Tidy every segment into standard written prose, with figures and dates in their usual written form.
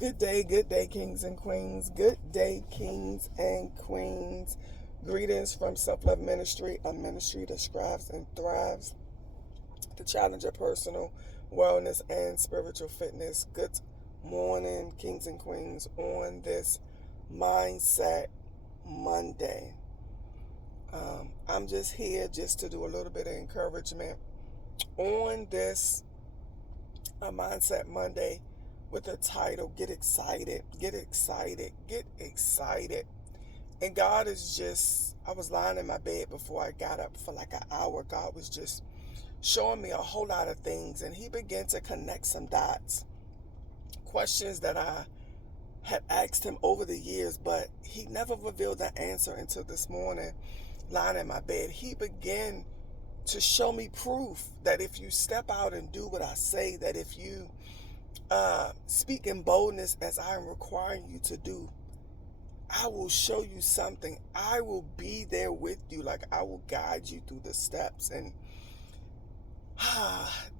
good day, kings and queens. Good day, kings and queens. Greetings from Self Love Ministry, a ministry that strives and thrives to challenge your personal wellness and spiritual fitness. Good morning, kings and queens, on this Mindset Monday. I'm just here just to do a little bit of encouragement on this Mindset Monday with the title, Get Excited, Get Excited, Get Excited. And God is just, I was lying in my bed before I got up for like an hour. God was just showing me a whole lot of things, and He began to connect some dots. Questions that I had asked Him over the years, but He never revealed the answer until this morning, lying in my bed. He began to show me proof that if you step out and do what I say, that if you speak in boldness as I am requiring you to do, I will show you something. I will be there with you. Like, I will guide you through the steps. And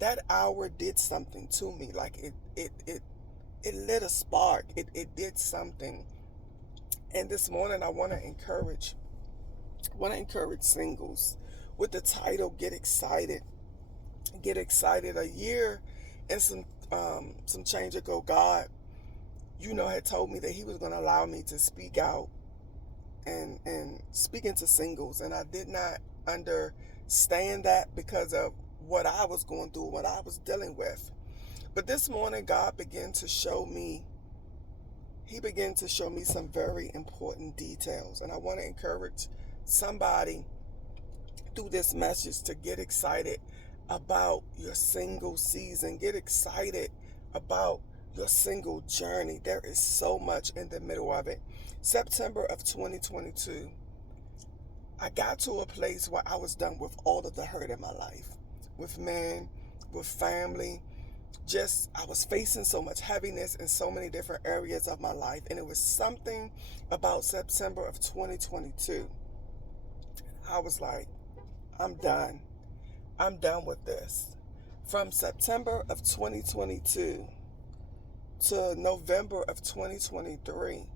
that hour did something to me. Like it lit a spark. It did something. And this morning I want to encourage singles with the title, Get Excited. Get excited. A year and some change ago, God, had told me that He was going to allow me to speak out and speaking to singles, and I did not understand that because of what I was going through, what I was dealing with. But this morning, God began to show me. He began to show me some very important details, and I want to encourage somebody through this message to get excited about your single season. Get excited about your single journey. There is so much in the middle of it. September of 2022, I got to a place where I was done with all of the hurt in my life, with men, with family. I was facing so much heaviness in so many different areas of my life. And it was something about September of 2022. I was like, I'm done. I'm done with this. From September of 2022 to November of 2023,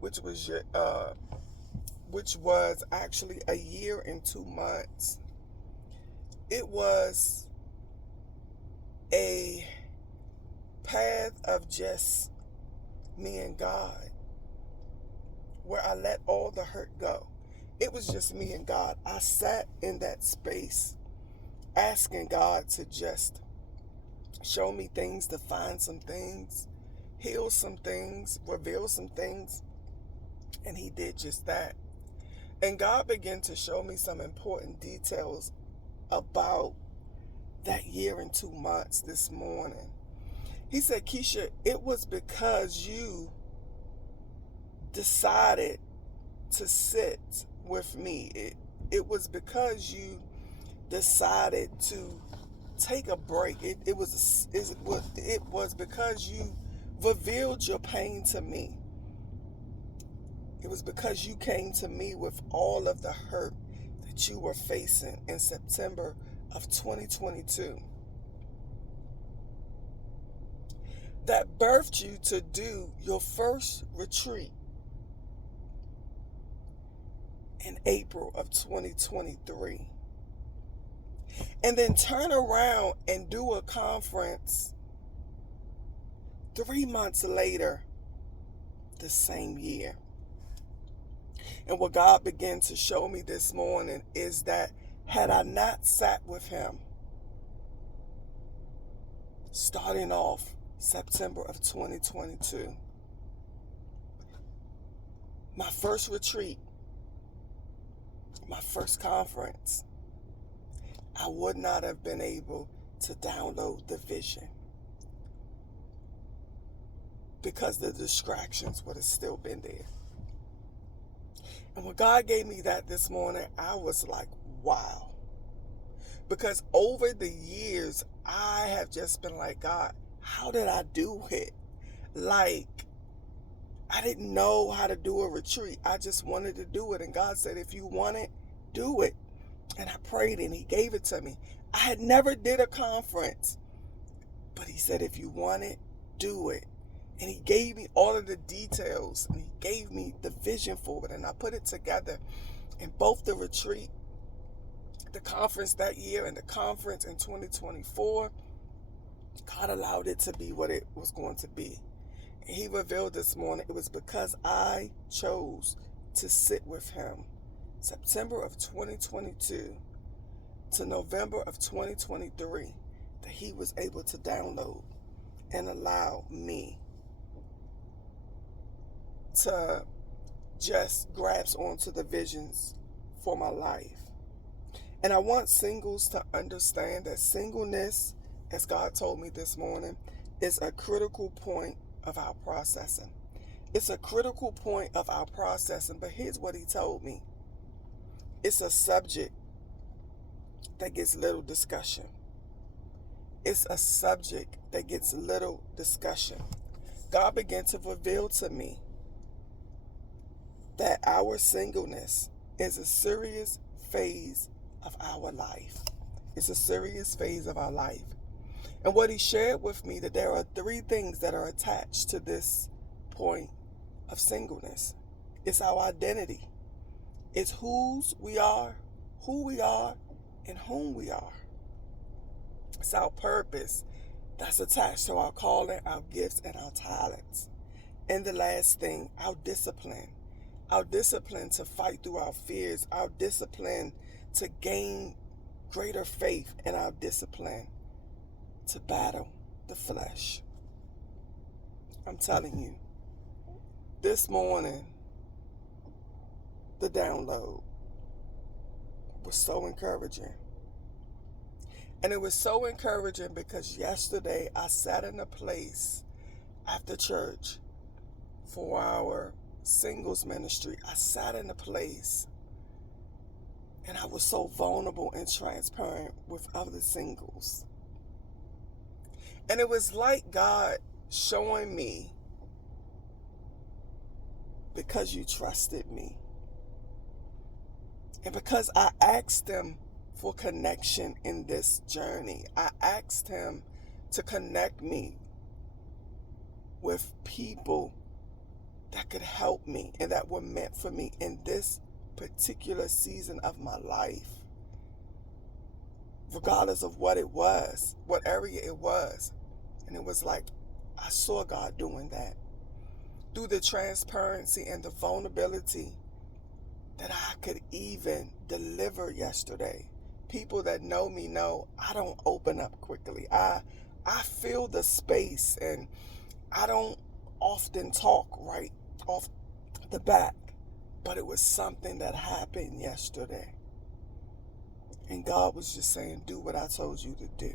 which was actually a year and 2 months. It was a path of just me and God, where I let all the hurt go. It was just me and God. I sat in that space asking God to just show me things, define some things, heal some things, reveal some things. And He did just that. And God began to show me some important details about that year and 2 months this morning. He said, Keisha, it was because you decided to sit with me. It was because you decided to take a break. It was because you revealed your pain to me. It was because you came to me with all of the hurt that you were facing in September of 2022. That birthed you to do your first retreat in April of 2023. And then turn around and do a conference 3 months later, the same year. And what God began to show me this morning is that had I not sat with Him, starting off September of 2022, my first retreat, my first conference, I would not have been able to download the vision, because the distractions would have still been there. And when God gave me that this morning, I was like, wow. Because over the years, I have just been like, God, how did I do it? Like, I didn't know how to do a retreat. I just wanted to do it. And God said, if you want it, do it. And I prayed and He gave it to me. I had never did a conference. But He said, if you want it, do it. And he gave me all of the details, and he gave me the vision for it, and I put it together. In both the retreat, the conference that year, and the conference in 2024, God allowed it to be what it was going to be. And he revealed this morning it was because I chose to sit with him September of 2022 to November of 2023 that he was able to download and allow me to just grasp onto the visions for my life. And I want singles to understand that singleness, as God told me this morning, is a critical point of our processing. It's a critical point of our processing, but here's what he told me. It's a subject that gets little discussion. It's a subject that gets little discussion. God began to reveal to me that our singleness is a serious phase of our life. It's a serious phase of our life. And what he shared with me, that there are 3 things that are attached to this point of singleness. It's our identity. It's whose we are, who we are, and whom we are. It's our purpose that's attached to our calling, our gifts, and our talents. And the last thing, our discipline. Our discipline to fight through our fears, our discipline to gain greater faith, and our discipline to battle the flesh. I'm telling you, this morning, the download was so encouraging. And it was so encouraging because yesterday I sat in a place after church for our singles ministry. I sat in a place and I was so vulnerable and transparent with other singles. And it was like God showing me, because you trusted me, and because I asked him for connection in this journey, I asked him to connect me with people that could help me and that were meant for me in this particular season of my life, regardless of what it was, what area it was. And it was like I saw God doing that through the transparency and the vulnerability that I could even deliver yesterday. People that know me know I don't open up quickly. I feel the space, and I don't often talk right off the bat, but it was something that happened yesterday. And God was just saying, do what I told you to do.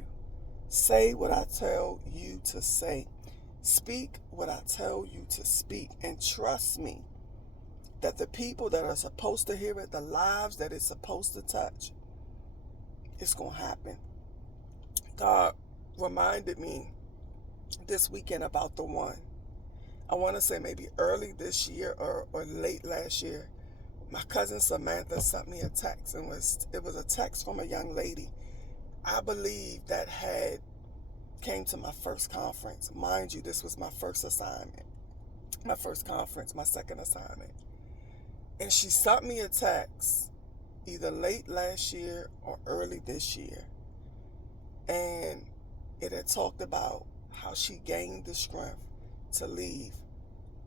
Say what I tell you to say. Speak what I tell you to speak. And trust me that the people that are supposed to hear it, the lives that it's supposed to touch, it's going to happen. God reminded me this weekend about the one. I want to say maybe early this year or late last year. My cousin Samantha sent me a text, and it was a text from a young lady, I believe, that had came to my first conference. Mind you, this was my first assignment, my first conference, my second assignment. And she sent me a text either late last year or early this year. And it had talked about how she gained the strength to leave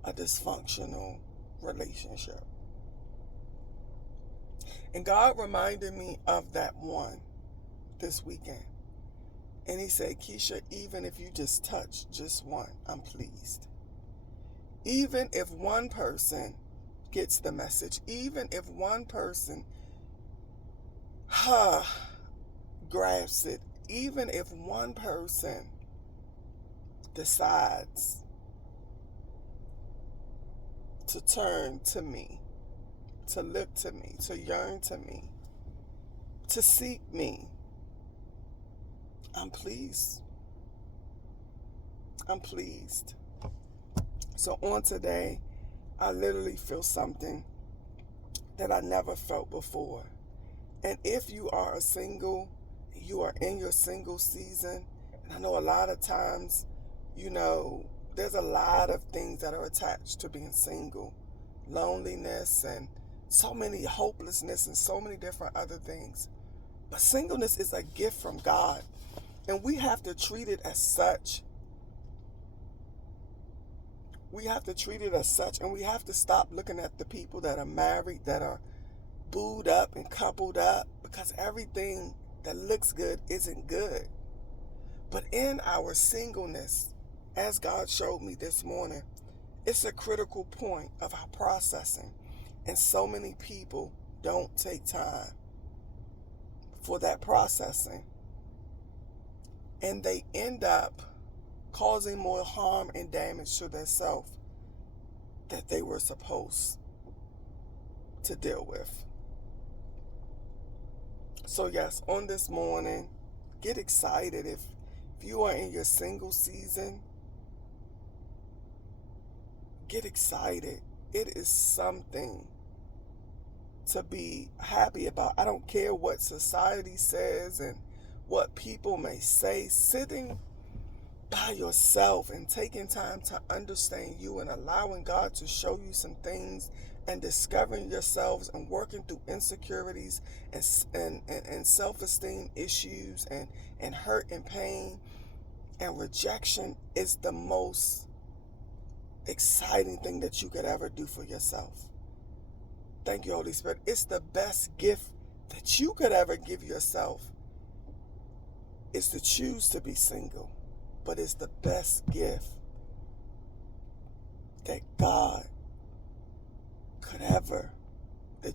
a dysfunctional relationship. And God reminded me of that one this weekend. And he said, Keisha, even if you just touch just one, I'm pleased. Even if one person gets the message, even if one person grasps it, even if one person decides to turn to me, to look to me, to yearn to me, to seek me, I'm pleased. I'm pleased. So on today, I literally feel something that I never felt before. And if you are a single, you are in your single season, and I know a lot of times, there's a lot of things that are attached to being single. Loneliness and so many hopelessness and so many different other things. But singleness is a gift from God, and we have to treat it as such. We have to treat it as such, and we have to stop looking at the people that are married, that are booed up and coupled up, because everything that looks good isn't good. But in our singleness, as God showed me this morning, it's a critical point of our processing. And so many people don't take time for that processing. And they end up causing more harm and damage to themselves that they were supposed to deal with. So yes, on this morning, get excited. If you are in your single season, get excited. It is something to be happy about. I don't care what society says and what people may say. Sitting by yourself and taking time to understand you and allowing God to show you some things and discovering yourselves and working through insecurities and self-esteem issues and hurt and pain and rejection is the most exciting thing that you could ever do for yourself. Thank you, Holy Spirit. It's the best gift that you could ever give yourself is to choose to be single. But it's the best gift that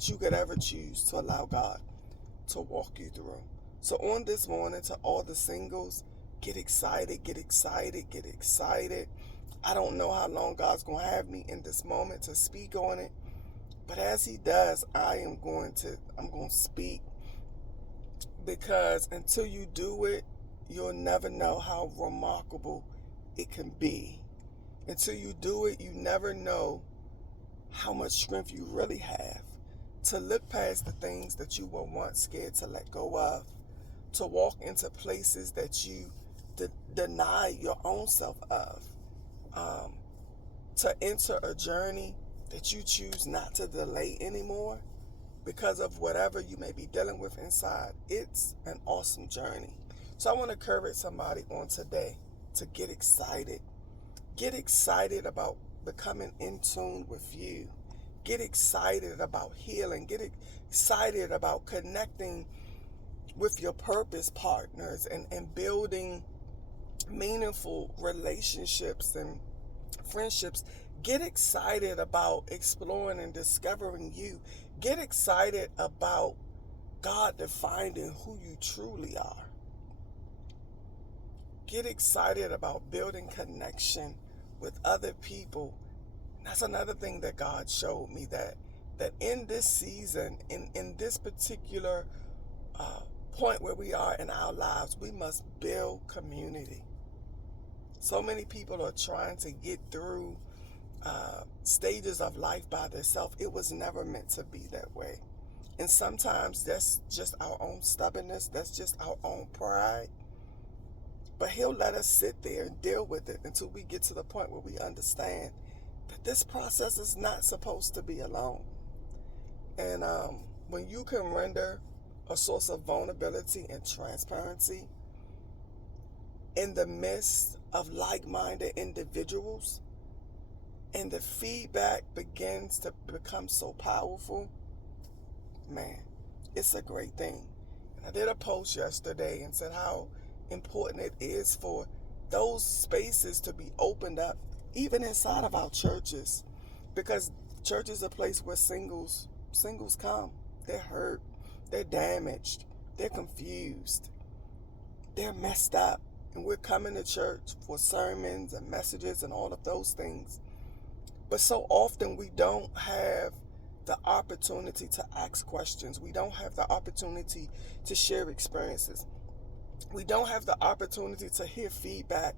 you could ever choose to allow God to walk you through. So on this morning, to all the singles, get excited, get excited, get excited. I don't know how long God's going to have me in this moment to speak on it. But as he does, I'm going to speak, because until you do it, you'll never know how remarkable it can be. Until you do it, you never know how much strength you really have to look past the things that you were once scared to let go of, to walk into places that you deny your own self of, to enter a journey that you choose not to delay anymore because of whatever you may be dealing with inside. It's an awesome journey. So I want to encourage somebody on today to get excited. Get excited about becoming in tune with you. Get excited about healing. Get excited about connecting with your purpose partners and building meaningful relationships and friendships. Get excited about exploring and discovering you. Get excited about God defining who you truly are. Get excited about building connection with other people. That's another thing that God showed me, that in this season, in this particular point where we are in our lives, we must build community. So many people are trying to get through stages of life by themselves. It was never meant to be that way. And sometimes that's just our own stubbornness. That's just our own pride. But he'll let us sit there and deal with it until we get to the point where we understand that this process is not supposed to be alone. And when you can render a source of vulnerability and transparency in the midst of like-minded individuals, and the feedback begins to become so powerful, man, it's a great thing. And I did a post yesterday and said how important it is for those spaces to be opened up, even inside of our churches, because church is a place where singles come. They're hurt, they're damaged, they're confused, they're messed up, and we're coming to church for sermons and messages and all of those things. But so often we don't have the opportunity to ask questions. We don't have the opportunity to share experiences. We don't have the opportunity to hear feedback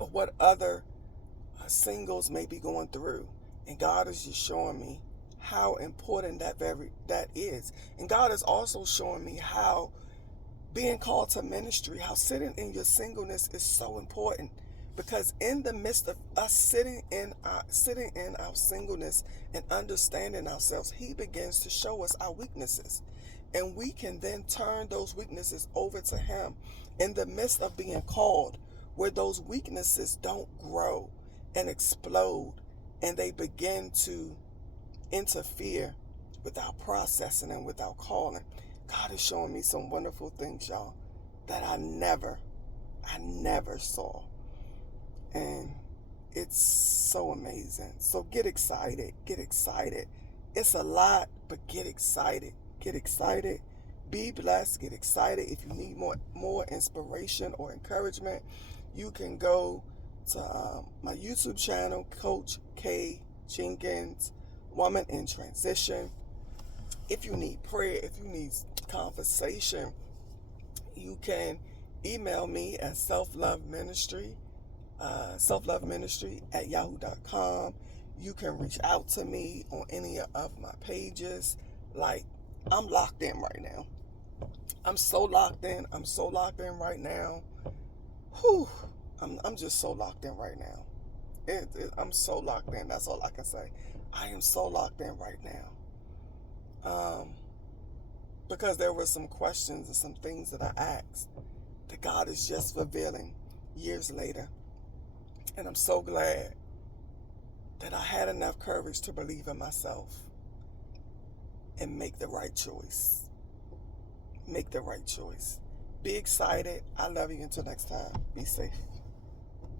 of what other singles may be going through. And God is just showing me how important that is. And God is also showing me how being called to ministry, how sitting in your singleness is so important, Because in the midst of us sitting in our singleness and understanding ourselves, he begins to show us our weaknesses. And we can then turn those weaknesses over to him in the midst of being called, where those weaknesses don't grow and explode and they begin to interfere with our processing and with our calling. God is showing me some wonderful things, y'all, that I never saw. And it's so amazing. So get excited. Get excited. It's a lot, but get excited. Get excited. Be blessed. Get excited. If you need more inspiration or encouragement, you can go to my YouTube channel, Coach K Jenkins, Woman in Transition. If you need prayer, if you need conversation, you can email me at selfloveministry at yahoo.com. You can reach out to me on any of my pages. Like, I'm locked in right now. I'm so locked in. I'm so locked in right now. Whew. I'm just so locked in right now. I'm so locked in. That's all I can say. I am so locked in right now. Because there were some questions and some things that I asked that God is just revealing years later. And I'm so glad that I had enough courage to believe in myself and make the right choice. Make the right choice. Be excited. I love you. Until next time. Be safe.